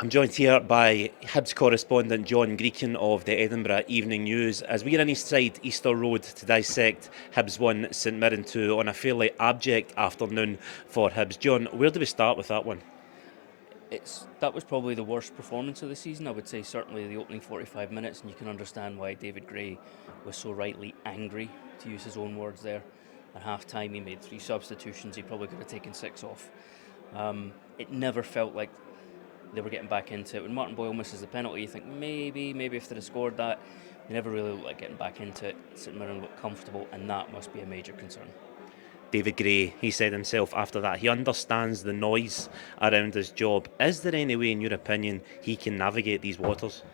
I'm joined here by Hibs correspondent John Greekon of the Edinburgh Evening News as we are in Eastside, Easter Road to dissect Hibs 1, St Mirren 2 on a fairly abject afternoon for Hibs. John, where do we start with that one? That was probably the worst performance of the season. I would say certainly the opening 45 minutes, and you can understand why David Gray was so rightly angry, to use his own words there. At half time, he made 3 substitutions. He probably could have taken 6 off. It never felt like they were getting back into it. When Martin Boyle misses the penalty, you think maybe if they'd have scored that, they never really looked like getting back into it. St Mirren looked comfortable, and that must be a major concern. David Gray, he said himself after that, he understands the noise around his job. Is there any way, in your opinion, he can navigate these waters?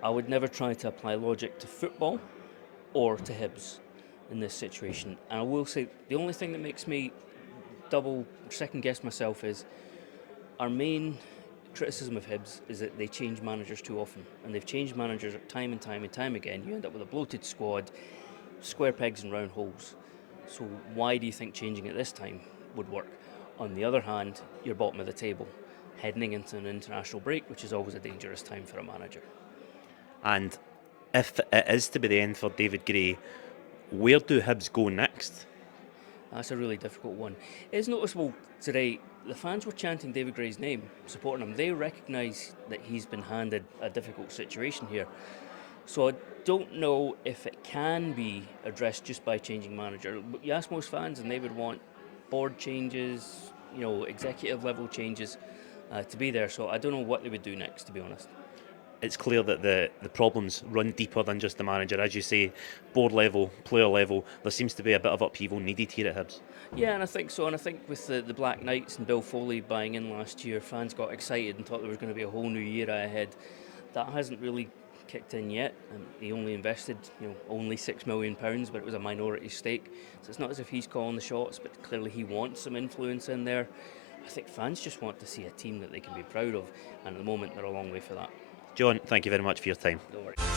I would never try to apply logic to football or to Hibs in this situation. And I will say the only thing that makes me double second guess myself is our main criticism of Hibs is that they change managers too often, and they've changed managers time and time and time again. You end up with a bloated squad, square pegs and round holes. So why do you think changing it this time would work? On the other hand, you're bottom of the table, heading into an international break, which is always a dangerous time for a manager. And if it is to be the end for David Gray, where do Hibs go next? That's a really difficult one. It's noticeable today, the fans were chanting David Gray's name, supporting him. They recognise that he's been handed a difficult situation here. So I don't know if it can be addressed just by changing manager. But you ask most fans and they would want board changes, executive level changes to be there. So I don't know what they would do next, to be honest. It's clear that the problems run deeper than just the manager. As you say, board level, player level, there seems to be a bit of upheaval needed here at Hibs. Yeah, and I think so. And I think with the Black Knights and Bill Foley buying in last year, fans got excited and thought there was going to be a whole new era ahead. That hasn't really kicked in yet. He only invested, only £6 million, but it was a minority stake. So it's not as if he's calling the shots, but clearly he wants some influence in there. I think fans just want to see a team that they can be proud of, and at the moment they're a long way for that. John, thank you very much for your time. No worries.